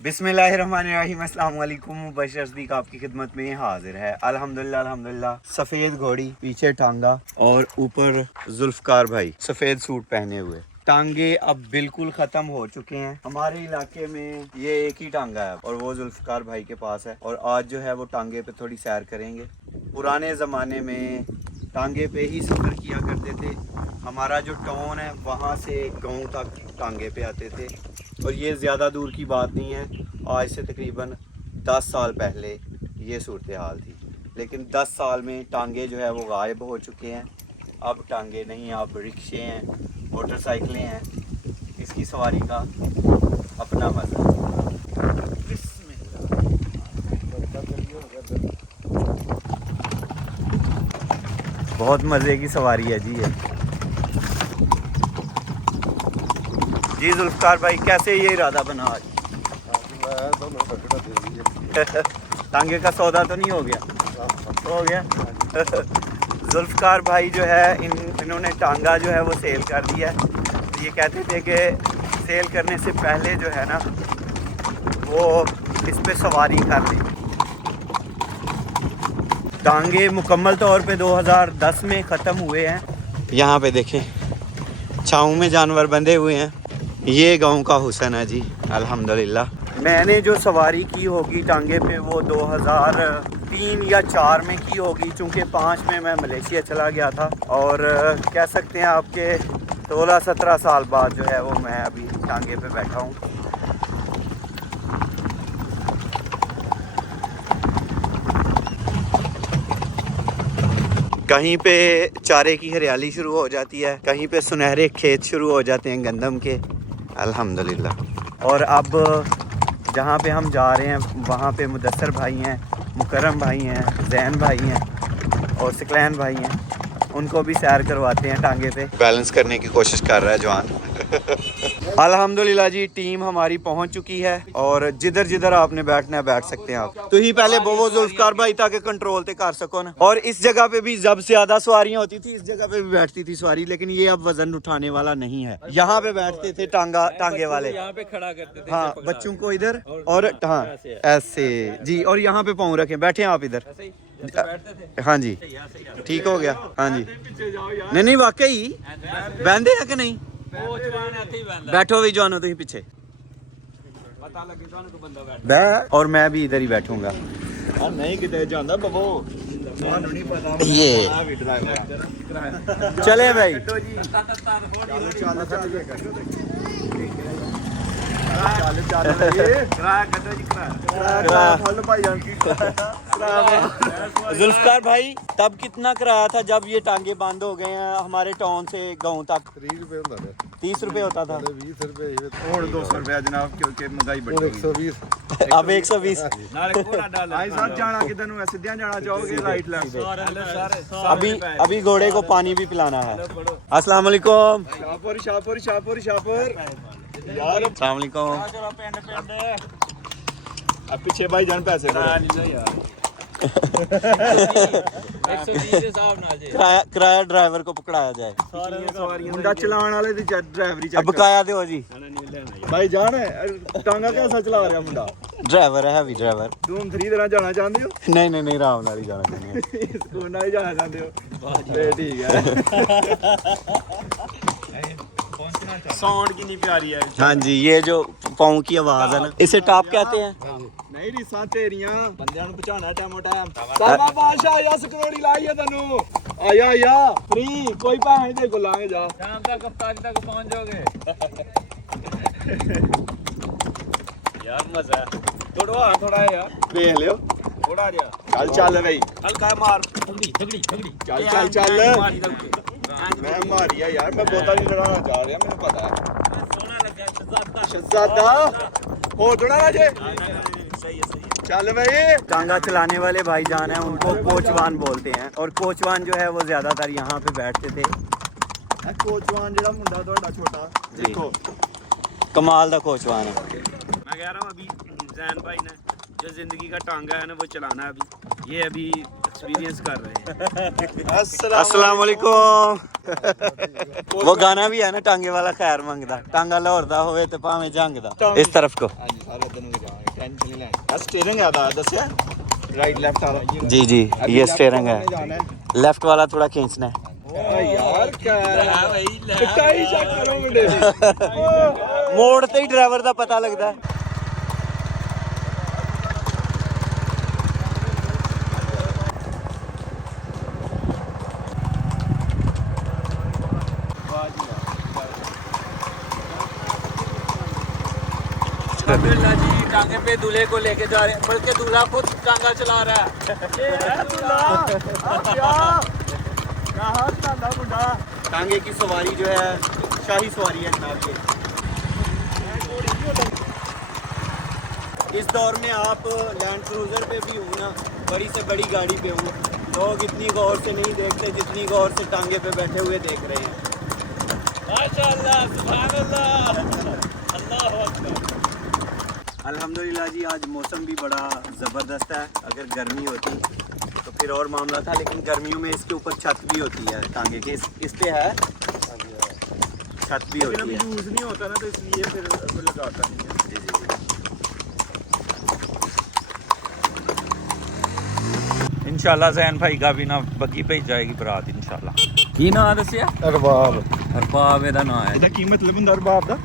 बिस्मिल्लाहिर्रहमानिर्रहीम, अस्सलाम वालेकुम। बशर सदीक आपकी खिदमत में हाजिर है। अल्हम्दुलिल्लाह अल्हम्दुलिल्लाह। सफ़ेद घोड़ी, पीछे टांगा और ऊपर जुल्फकार भाई सफ़ेद सूट पहने हुए। टांगे अब बिल्कुल ख़त्म हो चुके हैं हमारे इलाके में। ये एक ही टांगा है और वो जुल्फकार भाई के पास है। और आज जो है वो टांगे पे थोड़ी सैर करेंगे। पुराने ज़माने में टांगे पे ही सफ़र किया करते थे। हमारा जो टाउन है वहाँ से गांव तक टांगे पे आते थे। और ये ज़्यादा दूर की बात नहीं है, आज से तकरीबन 10 साल पहले ये सूरत हाल थी। लेकिन 10 साल में टांगे जो है वो गायब हो चुके हैं। अब टांगे नहीं, अब रिक्शे हैं, मोटरसाइकिलें हैं। इसकी सवारी का अपना मज़ा है। बहुत मज़े की सवारी है जी ये। जी जुल्फकार भाई, कैसे ये इरादा बना आज? टांगे का सौदा तो नहीं हो गया? हो गया। जुल्फकार भाई जो है इन्होंने टांगा जो है वो सेल कर दिया है। ये कहते थे कि सेल करने से पहले जो है ना वो इस पे सवारी कर ली। टांगे मुकम्मल तौर पे 2010 में ख़त्म हुए हैं। यहाँ पे देखें छाँव में जानवर बंधे हुए हैं। ये गांव का हुस्न है जी, अल्हम्दुलिल्लाह। मैंने जो सवारी की होगी टांगे पे वो 2003 या 4 में की होगी, चूँकि 5 में मैं मलेशिया चला गया था। और कह सकते हैं आपके 16-17 साल बाद जो है वो मैं अभी टांगे पे बैठा हूँ। कहीं पे चारे की हरियाली शुरू हो जाती है, कहीं पे सुनहरे खेत शुरू हो जाते हैं गंदम के, अल्हम्दुलिल्लाह। और अब जहाँ पे हम जा रहे हैं वहाँ पे मुदस्सर भाई हैं, मुकर्रम भाई हैं, जैन भाई हैं और सिकलैन भाई हैं। उनको भी सैर करवाते हैं टांगे पे। बैलेंस करने की कोशिश कर रहा है जवान। अल्हम्दुलिल्लाह जी, टीम हमारी पहुंच चुकी है और जिधर जिधर आपने बैठना है बैठ सकते हैं आप। तो ही पहले वो जुल्फकार भाई ताकि कंट्रोल ते कर सको ना। और इस जगह पे भी जब ज्यादा सवारियां होती थी इस जगह पे भी बैठती थी सवारी, लेकिन ये अब वजन उठाने वाला नहीं है। यहाँ पे बैठते थे टांगे वाले, यहाँ पे खड़ा करते थे। हाँ, बच्चों को इधर और हाँ ऐसे जी। और यहाँ पे पाँव रखें, बैठे आप इधर। हाँ जी, ठीक हो गया। हाँ जी, नहीं नहीं वाकई बहते हैं कि नहीं? बैठो भी जानो तुम पीछे बैठ। और मैं भी इधर ही बैठूंगा। नहीं किते जांदा बबो नहीं पता ये चले भाई। जुल्फकार भाई, तब कितना किराया था जब ये टांगे बंद हो गए हैं हमारे टाउन से गांव तक? 30 रुपए होता था। 30 रुपए होता था। 20 रुपए और 200 रुपया जनाब, क्योंकि महंगाई बढ़ गई। 120 अब 120। भाई साहब जाना किधर नु है? सीधा जाना चाहोगे राइट लेफ्ट? अभी घोड़े को पानी भी पिलाना है। अस्सलाम वालेकुम। शाहपुर शाहपुर शाहपुर शाहपुर यार, अस्सलाम वालेकुम। अब पीछे भाई जान पैसे किराया ड्राइवर को पकड़ाया जाए। मुंडा चलाने वाले दी ड्राइवरी अब बकाया दो जी। भाई जान टांगा कैसा चला रहा मुंडा? ड्राइवर है भी ड्राइवर। तुम 3 तरह जाना चाहते हो? नहीं नहीं नहीं, आराम नाल ही जाना चाहिए। स्कूल ਨਾਲ ਹੀ ਜਾਣਾ ਚਾਹੁੰਦੇ ਹੋ? ठीक है। साउंड कितनी प्यारी है। हाँ जी, ये जो पाँव की आवाज है ना, इसे टॉप कहते हैं। नहीं रीसा तेरियां बंदियां नु पहचाना टाइम टाइम। सामा बादशाह या सकरोड़ी लाई है तनु। आया या फ्री कोई भाई दे को लांगे जा। शाम तक कप्तानी तक पहुंच जाओगे। यार मजा है। थोड़ा यार देख लियो थोड़ा जा। चल चल भाई, हल्का मार। तगड़ी चल चल चल। मैं मारिया यार, मैं बोतल नहीं लड़ाना चाह रहा, मैंने पता है। सोना लगा शहजादा हो थोड़ा ना जे। सही है चल भाई। टांगा चलाने वाले भाईजान हैं, उनको कोचवान बोलते हैं। और कोचवान जो है वो ज्यादातर यहाँ पे बैठते थे। कोचवान जेड़ा मुंडा थोड़ा छोटा देखो कमाल दा कोचवान है। मैं कह रहा हूँ अभी जैन भाई ने जो ज़िंदगी का टांगा है ना वो चलाना है। अभी एक्सपीरियंस कर रहे हैं। अस्सलाम वालेकुम। वो गाना भी है ना टांगे वाला खैर मंगदा, टांगा लाहौर दा होवे ते भावें जंग दा। इस तरफ को ਹਾਂਜੀ ਸਾਰੇ ਦਿਨ ਨੂੰ ਜਾਵਾਂਗੇ, ਟੈਨਸ਼ਨ ਨਹੀਂ ਲੈਣੀ। ਸਟੀਅਰਿੰਗ ਆਦਾ ਦੱਸਿਆ ਰਾਈਟ ਲੈਫਟ ਵਾਲਾ। जी जी ये स्टीयरिंग है, लेफ्ट वाला थोड़ा खींचना है। ਯਾਰ ਟਾਈ ਚੈੱਕ ਕਰੋ ਮੁੰਡੇ ਦੀ। मोड़ ते ही ड्राइवर दा पता लगदा है। अब्दुल्ला जी टांगे पे दूल्हे को लेके जा रहे हैं, बल्कि दूल्हा खुद टांगा चला रहा है। टांगे की सवारी जो है शाही सवारी है जनाब। ये इस दौर में आप लैंड क्रूजर पे भी हो ना, बड़ी से बड़ी गाड़ी पे हो, लोग इतनी गौर से नहीं देखते जितनी गौर से टांगे पे बैठे हुए देख रहे हैं। माशाअल्लाह, सुभान अल्लाह, अल्लाहु अकबर। अल्हम्दुलिल्लाह जी आज मौसम भी बड़ा ज़बरदस्त है। अगर गर्मी होती तो फिर और मामला था, लेकिन गर्मियों में इसके ऊपर छत भी होती है टांगे के, इस पे है छत भी होती है। यूज नहीं होता ना तो इसलिए फिर कोई लगाता नहीं है। जी जी इंशाल्लाह जैन भाई का भी ना बग्गी पे जाएगी बारात इंशाल्लाह। की ना दसिया ਅਰਬਾਬ अरबाब ਇਹਦਾ ਨਾਂ ਹੈ। ਇਹਦਾ ਕੀ ਮਤਲਬ ਹੁੰਦਾ ਰਬਾਬ ਦਾ?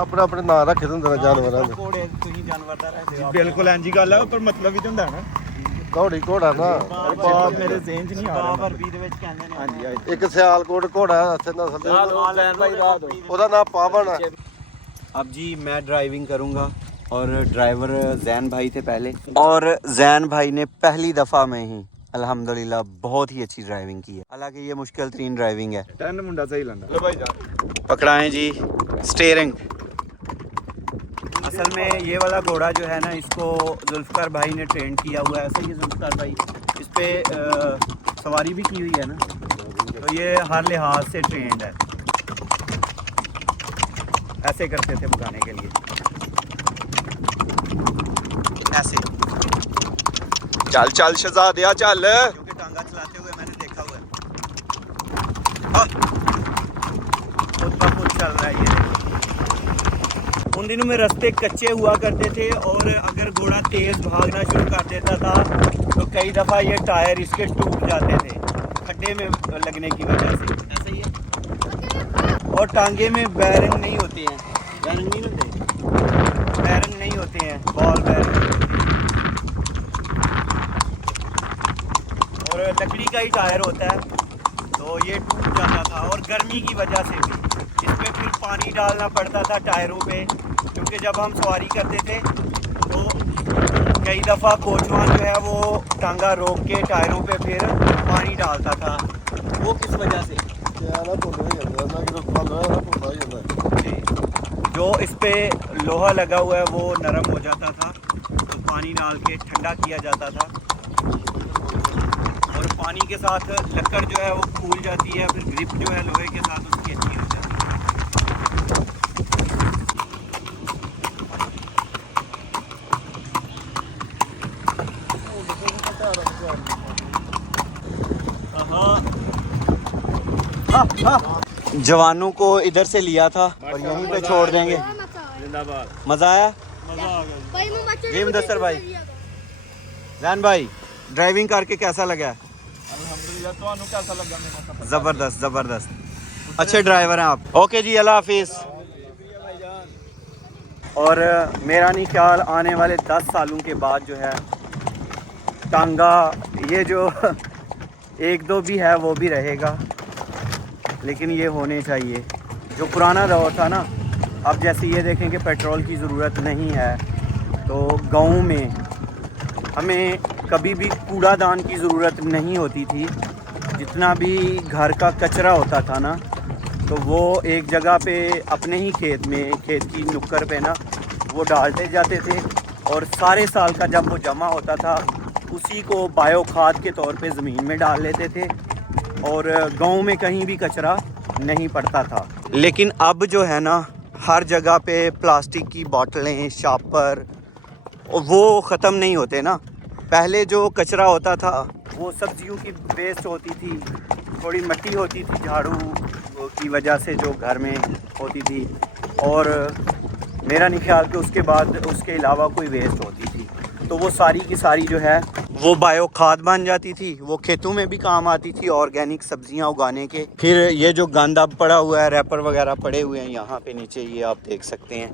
ਆਪਣੇ ਆਪਣੇ ਨਾਂ ਰੱਖੇ ਹੁੰਦੇ ਨੇ ਜਾਨਵਰਾਂ ਦੇ। घोड़े तुम जानवर दा रहते हो। ਬਿਲਕੁਲ ਇੰਜ ਹੀ ਗੱਲ ਹੈ, ਪਰ ਮਤਲਬ ਵੀ ਤਾਂ ਹੁੰਦਾ ਨਾ। ਘੋੜੀ ਘੋੜਾ ਨਾ ਰਬਾਬ ਮੇਰੇ ਜ਼ਿਹਨ 'ਚ ਨਹੀਂ ਆ ਰਿਹਾ। अरबी ਦੇ ਵਿੱਚ ਕਹਿੰਦੇ ਨੇ। ਹਾਂਜੀ ਇੱਕ ਸਿਆਲਕੋਟ ਘੋੜਾ ਇੱਥੇ ਨਸਲ ਦੇ जैन भाई रात हो। ਉਹਦਾ ਨਾਂ ਪਾਵਨ ਹੈ। अब जी मैं ड्राइविंग करूंगा और ड्राइवर जैन भाई थे पहले, और जैन भाई ने पहली दफ़ा में ही अल्हम्दुलिल्लाह बहुत ही अच्छी ड्राइविंग की है। हालांकि ये मुश्किल तरीन ड्राइविंग है। 10 मुंडा सही लंदा। लो भाई जा पकड़ाएं जी स्टीयरिंग। असल में ये वाला घोड़ा जो है ना, इसको जुल्फ़कार भाई ने ट्रेन किया हुआ है। ऐसा ही जुल्फ़कार भाई इस पे सवारी भी की हुई है ना, तो ये हर लिहाज से ट्रेंड है। ऐसे करते थे भगाने के लिए, ऐसे, ਚੱਲ ਚੱਲ ਸ਼ਹਜ਼ਾਦਿਆ ਚੱਲ। क्योंकि टांगा चलाते हुए मैंने देखा हुआ है। खुद ब खुद चल रहा है ये देखो। उन दिनों में रास्ते कच्चे हुआ करते थे, और अगर घोड़ा तेज़ भागना शुरू कर देता था तो कई दफ़ा ये टायर इसके टूट जाते थे खड्डे में लगने की वजह से। ऐसा ही है। और टांगे में बैरिंग नहीं होते हैं, बैरिंग नहीं होते, बैरिंग नहीं होते हैं, बॉल बैरिंग नहीं होती है। और लकड़ी का ही टायर होता है, तो ये टूट जाता था। और गर्मी की वजह से भी इसमें फिर पानी डालना पड़ता था टायरों पे, क्योंकि जब हम सवारी करते थे तो कई दफ़ा कोचवान जो है वो टांगा रोक के टायरों पे फिर पानी डालता था। वो किस वजह से? ਸਿਆਲਾ ਭੁੱਲ ਨਹੀਂ ਜਾਂਦਾ ਨਾ ਕਿ ਰੁੱਖਾ ਲੋਹਾ ਭੁੱਲਦਾ ਹੀ ਜਾਂਦਾ। जो इस पे लोहा लगा हुआ है वो नरम हो जाता था, तो पानी डाल के ठंडा किया जाता था, और पानी के साथ लकड़ जो है वो फूल जाती है, फिर ग्रिप जो है लोहे के साथ उसकी अच्छी हो जाती है। जवानों को इधर से लिया था और यहीं पे छोड़ देंगे। जिंदाबाद। मज़ा आया भाई जी मुदस्सर भाई? जैन भाई ड्राइविंग करके कैसा लगा? अल्हम्दुलिल्लाह। ਤੁਹਾਨੂੰ कैसा लगा मेरा? ज़बरदस्त ज़बरदस्त, अच्छे ड्राइवर हैं आप। ओके जी, अल्लाह हाफिज़। और मेरा नहीं ख्याल आने वाले 10 सालों के बाद जो है टांगा, ये जो एक दो भी है वो भी रहेगा, लेकिन ये होने चाहिए। जो पुराना दौर था ना, अब जैसे ये देखें कि पेट्रोल की ज़रूरत नहीं है, तो गाँव में हमें कभी भी कूड़ादान की ज़रूरत नहीं होती थी। जितना भी घर का कचरा होता था ना, तो वो एक जगह पे अपने ही खेत में, खेत की नुक्कड़ पे ना वो डालते जाते थे, और सारे साल का जब वो जमा होता था उसी को बायो खाद के तौर पे ज़मीन में डाल लेते थे, और गांव में कहीं भी कचरा नहीं पड़ता था। लेकिन अब जो है ना, हर जगह पे प्लास्टिक की बोतलें, शापर, वो ख़त्म नहीं होते ना। पहले जो कचरा होता था वो सब्जियों की वेस्ट होती थी, थोड़ी मिट्टी होती थी झाड़ू की वजह से जो घर में होती थी, और मेरा नहीं ख्याल कि उसके बाद उसके अलावा कोई वेस्ट होती थी, तो वो सारी की सारी जो है वो बायो खाद बन जाती थी, वो खेतों में भी काम आती थी ऑर्गेनिक सब्जियां उगाने के। फिर ये जो गंद अब पड़ा हुआ है, रैपर वगैरह पड़े हुए हैं यहाँ पे नीचे, ये आप देख सकते हैं,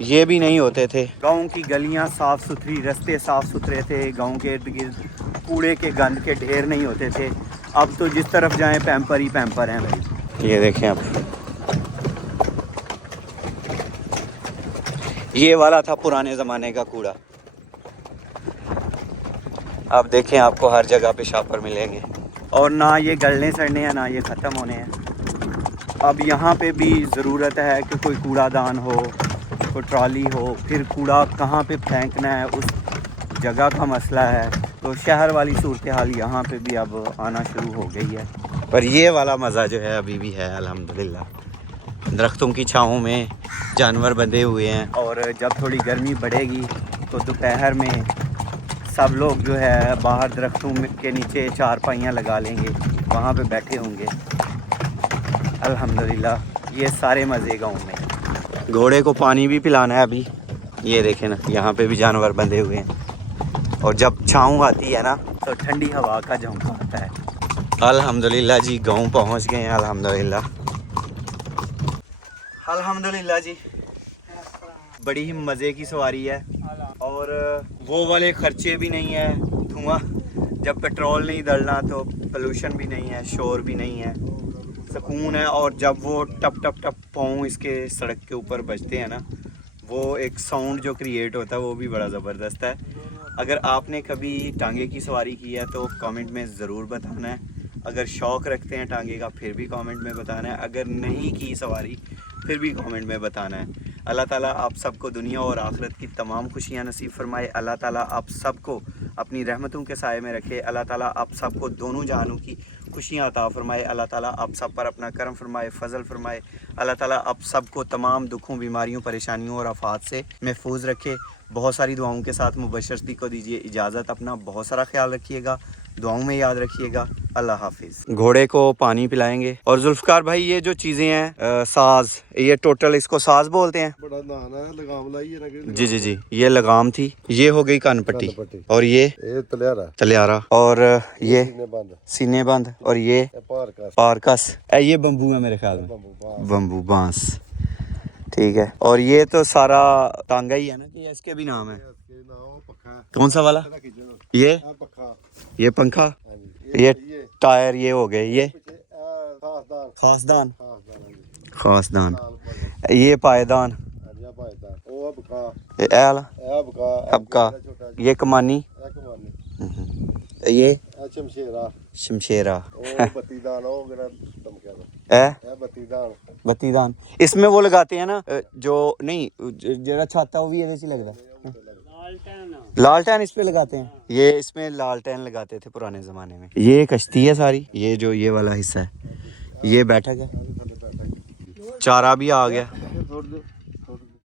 ये भी नहीं होते थे। गांव की गलियां साफ़ सुथरी, रास्ते साफ़ सुथरे थे, गांव के इर्द गिर्द कूड़े के गंद के ढेर नहीं होते थे। अब तो जिस तरफ जाएं पैम्पर ही पैम्पर हैं भाई। ये देखें अब, ये वाला था पुराने ज़माने का कूड़ा। अब देखें आपको हर जगह पे शापर मिलेंगे, और ना ये गलने सड़ने हैं ना ये ख़त्म होने हैं। अब यहाँ पे भी ज़रूरत है कि कोई कूड़ादान हो, कोई ट्रॉली हो, फिर कूड़ा कहाँ पे फेंकना है उस जगह का मसला है। तो शहर वाली सूरत हाल यहाँ पे भी अब आना शुरू हो गई है, पर ये वाला मज़ा जो है अभी भी है अल्हम्दुलिल्लाह। दरख्तों की छाँव में जानवर बंधे हुए हैं, और जब थोड़ी गर्मी बढ़ेगी तो दोपहर में सब लोग जो है बाहर दरख्तों के नीचे चारपाइयाँ लगा लेंगे, वहाँ पे बैठे होंगे। अल्हम्दुलिल्लाह ये सारे मज़े गाँव में। घोड़े को पानी भी पिलाना है अभी, ये देखें ना, यहाँ पे भी जानवर बंधे हुए हैं, और जब छाँव आती है ना तो ठंडी हवा का झोंका आता है। अल्हम्दुलिल्लाह जी गाँव पहुँच गए हैं। अल्हम्दुलिल्लाह, अल्हम्दुलिल्लाह जी, बड़ी ही मज़े की सवारी है, और वो वाले ख़र्चे भी नहीं है, धुआं, जब पेट्रोल नहीं डलना तो पोल्यूशन भी नहीं है, शोर भी नहीं है, सुकून है। और जब वो टप टप टप पाँव इसके सड़क के ऊपर बजते हैं ना, वो एक साउंड जो क्रिएट होता है वो भी बड़ा ज़बरदस्त है। अगर आपने कभी टांगे की सवारी की है तो कमेंट में ज़रूर बताना है। अगर शौक़ रखते हैं टांगे का फिर भी कमेंट में बताना है। अगर नहीं की सवारी फिर भी कमेंट में बताना है। अल्लाह ताला आप सबको दुनिया और आखिरत की तमाम खुशियाँ नसीब फरमाए। अल्लाह ताला आप सबको अपनी रहमतों के साए में रखे। अल्लाह ताला आप सबको दोनों जहानों की खुशियाँ अता फरमाए। अल्लाह ताला आप सब पर अपना करम फरमाए, फ़ज़ल फरमाए। अल्लाह ताला आप सबको तमाम दुखों, बीमारियों, परेशानियों और आफात से महफूज रखे। बहुत सारी दुआओं के साथ मुबशर सदीक़ को दीजिए इजाज़त। अपना बहुत सारा ख्याल रखिएगा, दुआओं में याद रखिएगा। अल्लाह हाफिज़। घोड़े को पानी पिलाएंगे। और जुल्फ़कार भाई, ये जो चीज़ें हैं साज, ये टोटल इसको साज बोलते हैं? बड़ा नाम है, लगाम लाई है ना। जी जी जी, ये लगाम थी, ये हो गई कान पट्टी, और ये तलियारा, तलियारा, और ये सीने बंद, और ये पारकस, ये बम्बू है मेरे ख्याल में, बम्बू बांस, ठीक है। और ये तो सारा टांगा ही है ना, कि इसके भी नाम है? कौन सा वाला? ये पंखा, ये टायर, ये हो गए, ये खासदान, ये पायदान, ये एल हबका, ये कमानी, ये शमशेरा, बत्तीदान। इसमें वो लगाते हैं ना जो नहीं, जरा छाता वो भी ये लगता है, लालटेन इस पे लगाते हैं। ये इसमें लालटेन लगाते थे पुराने ज़माने में। ये कश्ती है सारी, ये जो ये वाला हिस्सा है ये बैठक है। चारा भी आ गया।